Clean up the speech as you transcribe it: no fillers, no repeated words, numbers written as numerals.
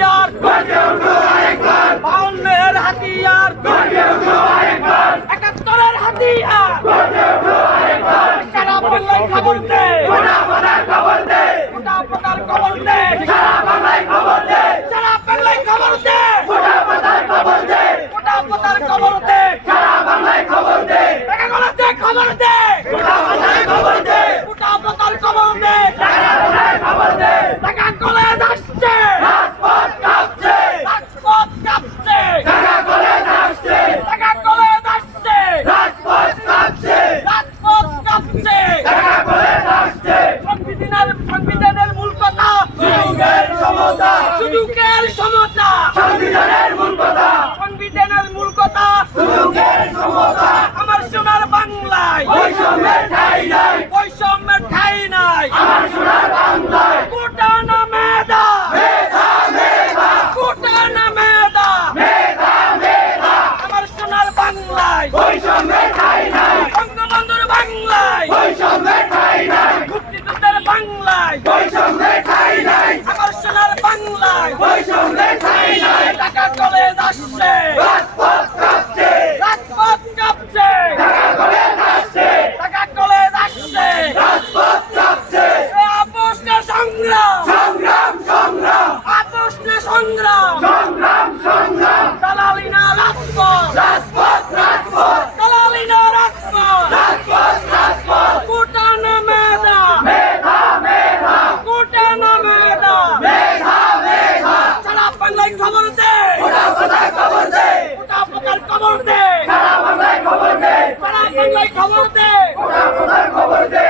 হাতিয়ার, বাউন্নের হাতিয়ার, ৭১-এর হাতিয়ার, সারা বাংলায় খবর দে, গোটা বাংলার খবর দে, সারা বাংলায় খবর দে, গোটা বাংলার খবর দে, সারা বাংলায় খবর দে, গোটা বাংলার খবর দে, গোটা বাংলার খবর দে, সারা বাংলায় খবর দে, টাকা গলাতে খবর দে, গোটা বাংলায় খবর দে, গোটা বাংলার খবর দে, সারা বাংলায় খবর দে, টাকা গলে আসছে, রাজপথ কাঁপছে, রাজপথ কাঁপছে, টাকা গলে আসছে, টাকা গলে আসছে, রাজপথ কাঁপছে, রাজপথ কাঁপছে, টাকা গলে আসছে, সংবিধানের মূল কথা সুযোগের সমতা, সুযোগের সমতা, সংবিধানের মূল কথা, সংবিধানের মূল কথা সুযোগের সমতা, আমার সোনার বাংলায় বৈষম্যের ঠাঁই নাই, বৈষম্যের ঠাঁই নাই, আমার সোনার বাংলায় কোটা না মেধা, মেধা মেধা, কোটা না মেধা, মেধা মেধা, আমার সোনার বাংলায় বৈষম্যের ঠাঁই নাই, বঙ্গবন্ধুর বাংলায় বৈষম্যের ঠাঁই নাই, মুক্তিযুদ্ধের বাংলায় বৈষম্যের ঠাঁই নাই, আমার সোনার বাংলায় বৈষম্যের ঠাঁই নাই, টাকা চলে যাচ্ছে, রাজপথ কাঁপছে, রাজপথ কাঁপছে, টাকা চলে যাচ্ছে, টাকা চলে যাচ্ছে, রাজপথ কাঁপছে, আপোষ না সংগ্রাম, সংগ্রাম সংগ্রাম, আপোষ না সংগ্রাম, সংগ্রাম সংগ্রাম, দালালি না রাজপথ, রাজপথ রাজপথ, দালালি না রাজপথ, রাজপথ রাজপথ, কোটা না মেধা, মেধা মেধা, কোটা না মেধা, মেধা মেধা, সারা বাংলায় খবর দে, গোটা বাংলায় খবর দে, গোটা বাংলার খবর দে, সারা বাংলায় খবর দে, সারা বাংলায় খবর দে, গোটা বাংলার খবর দে।